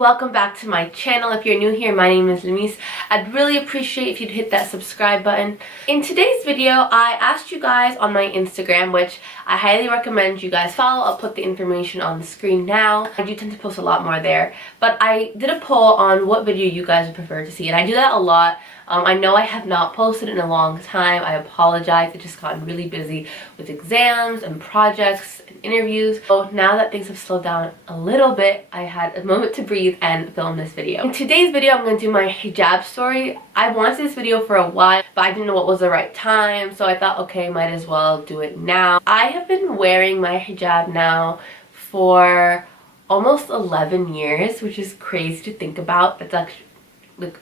welcome back to my channel. If you're new here, my name is Lamise. I'd really appreciate if you'd hit that subscribe button. In today's video, I asked you guys on my Instagram, which I highly recommend you guys follow. I'll put the information on the screen now. I do tend to post a lot more there, but I did a poll on what video you guys would prefer to see, and I do that a lot. I know I have not posted in a long time. I apologize. It's just gotten really busy with exams and projects and interviews. So now that things have slowed down a little bit, I had a moment to breathe and film this video. In today's video, I'm going to do my hijab story. I wanted this video for a while, but I didn't know what was the right time. So I thought, okay, might as well do it now. I have been wearing my hijab now for almost 11 years, which is crazy to think about. That's actually like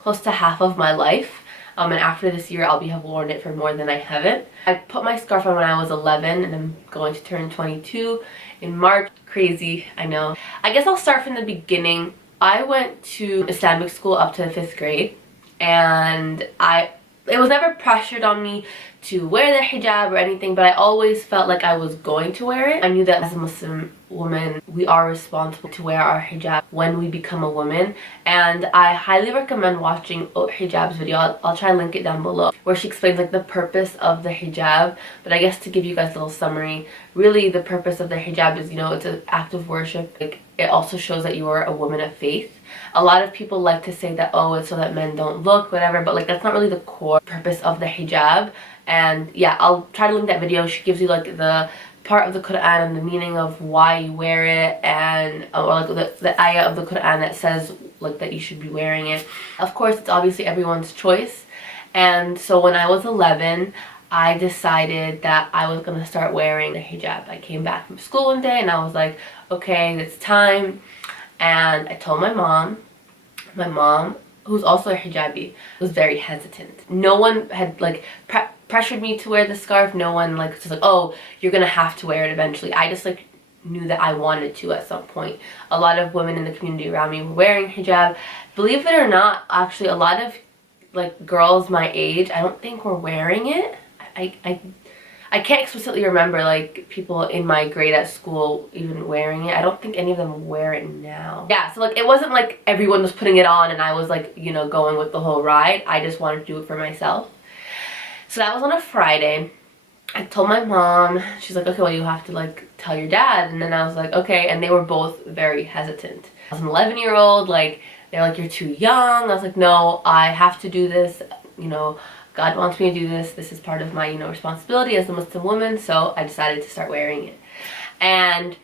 close to half of my life, and after this year I'll have worn it for more than I haven't. I put my scarf on when I was 11 and I'm going to turn 22 in March. Crazy, I know. I guess I'll start from the beginning. I went to Islamic school up to the 5th grade, and it was never pressured on me to wear the hijab or anything, but I always felt like I was going to wear it. I knew that as a Muslim woman, we are responsible to wear our hijab when we become a woman, and I highly recommend watching Hijab's video. I'll try and link it down below, where she explains like the purpose of the hijab. But I guess to give you guys a little summary, really the purpose of the hijab is, you know, it's an act of worship. Like, it also shows that you are a woman of faith. A lot of people like to say that, oh, it's so that men don't look, whatever, but like that's not really the core purpose of the hijab. And yeah, I'll try to link that video. She gives you like the part of the Quran and the meaning of why you wear it, and or like the ayah of the Quran that says like that you should be wearing it. Of course, it's obviously everyone's choice. And so when I was 11, I decided that I was gonna start wearing the hijab. I came back from school one day and I was like, okay, it's time. And I told my mom. My mom, who's also a hijabi, was very hesitant. No one had like pressured me to wear the scarf. No one like was like, oh, you're gonna have to wear it eventually. I just like knew that I wanted to at some point. A lot of women in the community around me were wearing hijab. Believe it or not, actually a lot of like girls my age, I don't think were wearing it. I can't explicitly remember like people in my grade at school even wearing it. I don't think any of them wear it now. Yeah, so like it wasn't like everyone was putting it on and I was like, you know, going with the whole ride. I just wanted to do it for myself. So that was on a Friday. I told my mom. She's like, okay, well, you have to like tell your dad. And then I was like, okay. And they were both very hesitant. I was an 11-year-old. Like, they're like, you're too young. I was like, no, I have to do this. You know, God wants me to do this. This is part of my, you know, responsibility as a Muslim woman. So I decided to start wearing it. And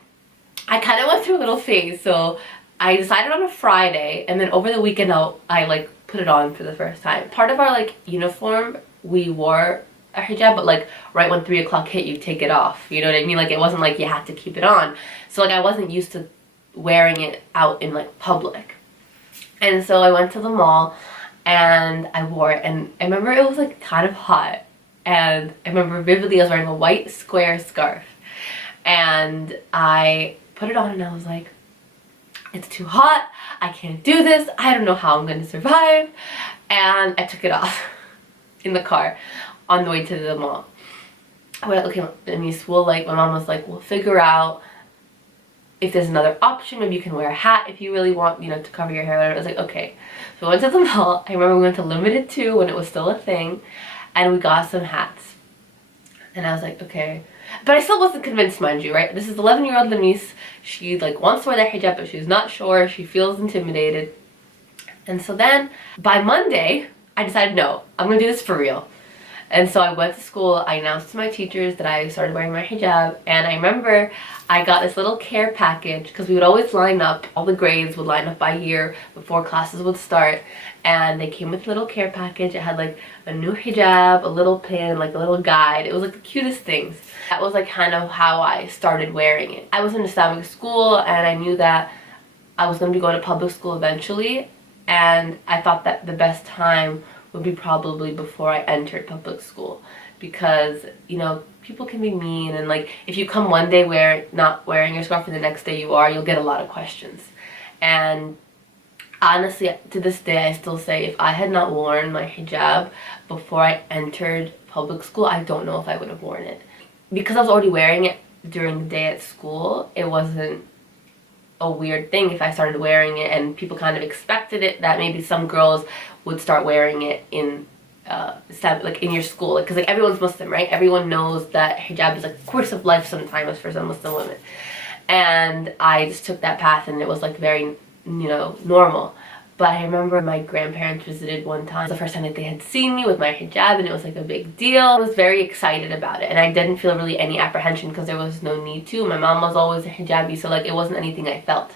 I kind of went through a little phase. So I decided on a Friday, and then over the weekend I like put it on for the first time. Part of our like uniform, we wore a hijab, but like right when 3 o'clock hit, you take it off. You know what I mean? Like it wasn't like you had to keep it on. So like I wasn't used to wearing it out in like public. And so I went to the mall and I wore it, and I remember it was like kind of hot, and I remember vividly I was wearing a white square scarf, and I put it on and I was like, it's too hot, I can't do this, I don't know how I'm going to survive. And I took it off in the car on the way to the mall. I went, okay, we'll like, my mom was like, we'll figure out if there's another option. Maybe you can wear a hat if you really want, you know, to cover your hair. I was like, okay. So we went to the mall. I remember we went to Limited 2 when it was still a thing, and we got some hats. And I was like, okay. But I still wasn't convinced, mind you, right? This is 11-year-old Lamise. She like wants to wear that hijab, but she's not sure. She feels intimidated. And so then by Monday, I decided, no, I'm gonna do this for real. And so I went to school. I announced to my teachers that I started wearing my hijab, and I remember I got this little care package, because we would always line up, all the grades would line up by year before classes would start, and they came with a little care package. It had like a new hijab, a little pin, like a little guide. It was like the cutest things. That was like kind of how I started wearing it. I was in Islamic school, and I knew that I was going to be going to public school eventually, and I thought that the best time would be probably before I entered public school, because, you know, people can be mean, and like if you come one day not wearing your scarf and the next day you'll get a lot of questions. And honestly, to this day, I still say if I had not worn my hijab before I entered public school, I don't know if I would have worn it. Because I was already wearing it during the day at school, it wasn't a weird thing if I started wearing it, and people kind of expected it, that maybe some girls would start wearing it in like in your school, because like everyone's Muslim, right? Everyone knows that hijab is like a course of life sometimes for some Muslim women, and I just took that path and it was like very, you know, normal. But I remember my grandparents visited one time. It was the first time that they had seen me with my hijab, and it was like a big deal. I was very excited about it, and I didn't feel really any apprehension because there was no need to. My mom was always a hijabi, so like it wasn't anything I felt.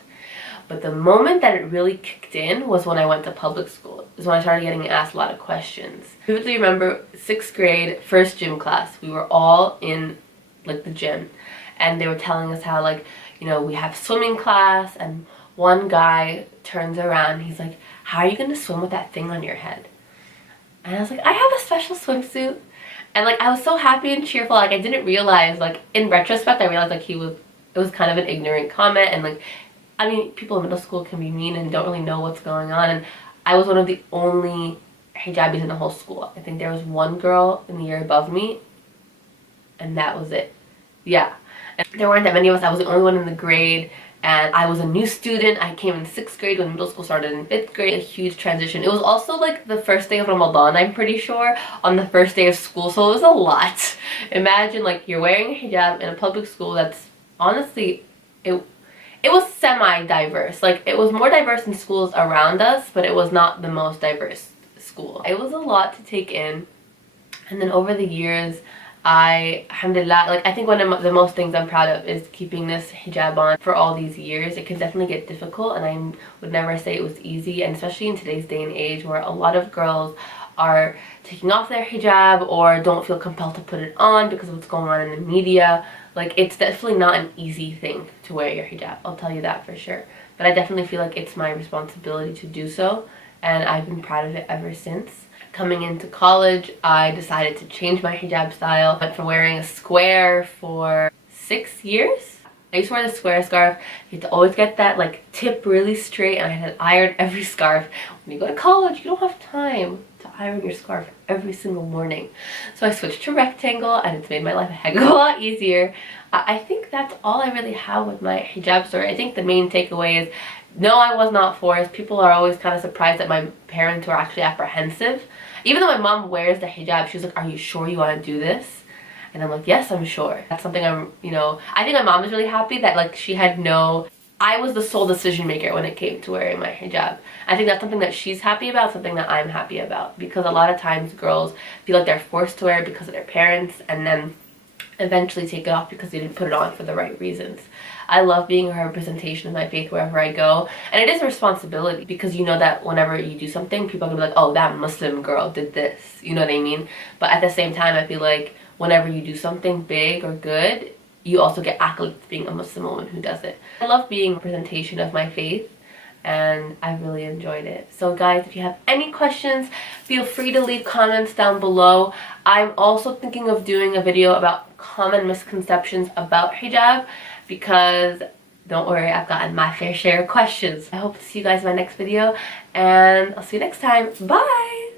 But the moment that it really kicked in was when I went to public school. Is when I started getting asked a lot of questions. I vividly remember 6th grade, first gym class. We were all in like the gym, and they were telling us how, like, you know, we have swimming class, and one guy turns around and he's like, how are you going to swim with that thing on your head? And I was like, I have a special swimsuit. And like I was so happy and cheerful. Like I didn't realize, like in retrospect, I realized like it was kind of an ignorant comment, and like, I mean, people in middle school can be mean and don't really know what's going on, and I was one of the only hijabis in the whole school. I think there was one girl in the year above me, and that was it. Yeah. And there weren't that many of us. I was the only one in the grade, and I was a new student. I came in 6th grade when middle school started in 5th grade. A huge transition. It was also like the first day of Ramadan, I'm pretty sure, on the first day of school, so it was a lot. Imagine like you're wearing a hijab in a public school that's honestly, it was semi-diverse. Like it was more diverse than schools around us, but it was not the most diverse school. It was a lot to take in, and then over the years, alhamdulillah, like I think one of the most things I'm proud of is keeping this hijab on for all these years. It can definitely get difficult, and I would never say it was easy, and especially in today's day and age where a lot of girls are taking off their hijab or don't feel compelled to put it on because of what's going on in the media. Like it's definitely not an easy thing to wear your hijab, I'll tell you that for sure. But I definitely feel like it's my responsibility to do so, and I've been proud of it ever since. Coming into college, I decided to change my hijab style. I went from wearing a square for 6 years. I used to wear the square scarf. You have to always get that like tip really straight, and I had to iron every scarf. When you go to college, you don't have time to iron your scarf every single morning. So I switched to rectangle, and it's made my life a heck of a lot easier. I think that's all I really have with my hijab story. I think the main takeaway is, no, I was not forced. People are always kind of surprised that my parents were actually apprehensive. Even though my mom wears the hijab, she was like, are you sure you want to do this? And I'm like, yes, I'm sure. That's something I'm, you know, I think my mom was really happy that like she had I was the sole decision maker when it came to wearing my hijab. I think that's something that she's happy about, something that I'm happy about, because a lot of times girls feel like they're forced to wear it because of their parents, and then eventually take it off because they didn't put it on for the right reasons. I love being a representation of my faith wherever I go, and it is a responsibility, because you know that whenever you do something, people are gonna be like, oh, that Muslim girl did this, you know what I mean? But at the same time, I feel like whenever you do something big or good, you also get accolades being a Muslim woman who does it. I love being a representation of my faith, and I really enjoyed it. So guys, if you have any questions, feel free to leave comments down below. I'm also thinking of doing a video about common misconceptions about hijab, because don't worry, I've gotten my fair share of questions. I hope to see you guys in my next video, and I'll see you next time. Bye!